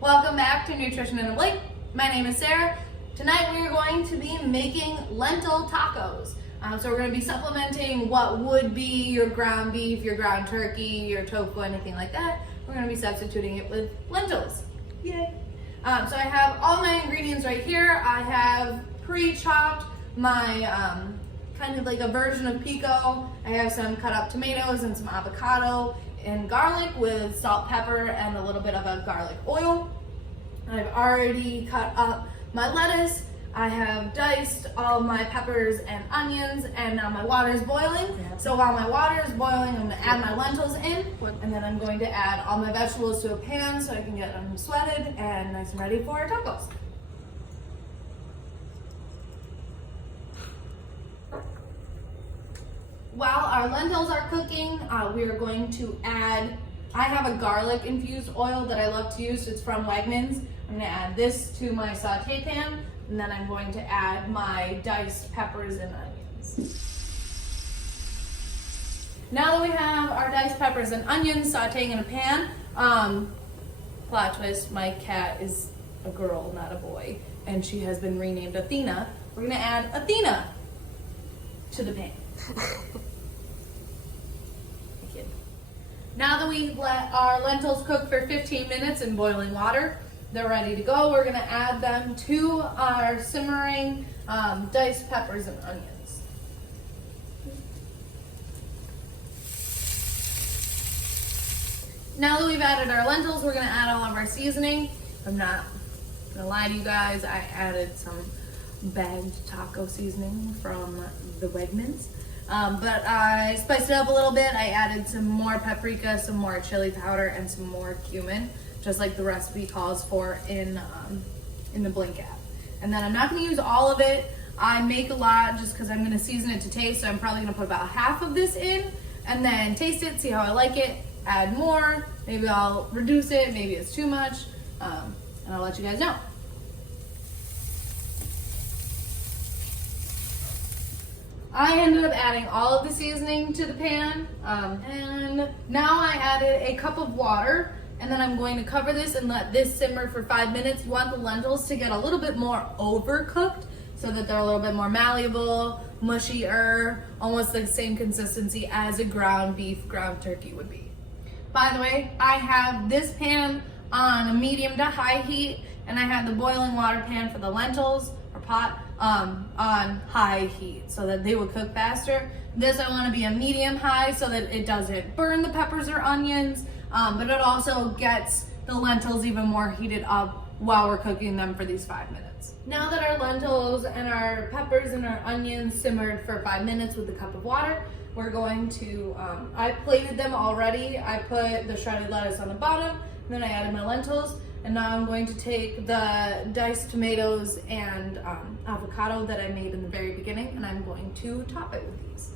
Welcome back to Nutrition in a Blink. My name is Sarah. Tonight we are going to be making lentil tacos. So we're going to be supplementing what would be your ground beef, your ground turkey, your tofu, anything like that. We're going to be substituting it with lentils. Yay! So I have all my ingredients right here. I have pre-chopped my kind of like a version of pico. I have some cut up tomatoes and some avocado and garlic with salt, pepper, and a little bit of a garlic oil. I've already cut up my lettuce. I have diced all my peppers and onions, and now my water is boiling. So while my water is boiling, I'm going to add my lentils in, and then I'm going to add all my vegetables to a pan so I can get them sweated and nice and ready for tacos. While our lentils are cooking, we are going to add, I have a garlic infused oil that I love to use. It's from Wegmans. I'm going to add this to my saute pan, and then I'm going to add my diced peppers and onions. Now that we have our diced peppers and onions sauteing in a pan, plot twist, my cat is a girl, not a boy, and she has been renamed Athena. We're going to add Athena to the pan. Now that we've let our lentils cook for 15 minutes in boiling water, they're ready to go. We're going to add them to our simmering diced peppers and onions. Now that we've added our lentils, we're going to add all of our seasoning. I'm not going to lie to you guys, I added some bagged taco seasoning from the Wegmans. But I spiced it up a little bit. I added some more paprika, some more chili powder, and some more cumin, just like the recipe calls for in the Blink app. And then I'm not going to use all of it. I make a lot just because I'm going to season it to taste, so I'm probably going to put about half of this in, and then taste it, see how I like it, add more. Maybe I'll reduce it, maybe it's too much, and I'll let you guys know. I ended up adding all of the seasoning to the pan, and now I added a cup of water, and then I'm going to cover this and let this simmer for 5 minutes. You want the lentils to get a little bit more overcooked so that they're a little bit more malleable, mushier, almost the same consistency as a ground beef, ground turkey would be. By the way, I have this pan on a medium to high heat, and I have the boiling water pan for the lentils, or pot, on high heat so that they would cook faster. This I want to be a medium high so that it doesn't burn the peppers or onions, but it also gets the lentils even more heated up while we're cooking them for these 5 minutes. Now that our lentils and our peppers and our onions simmered for 5 minutes with a cup of water, we're going to, I plated them already. I put the shredded lettuce on the bottom, and then I added my lentils. And now I'm going to take the diced tomatoes and avocado that I made in the very beginning, and I'm going to top it with these.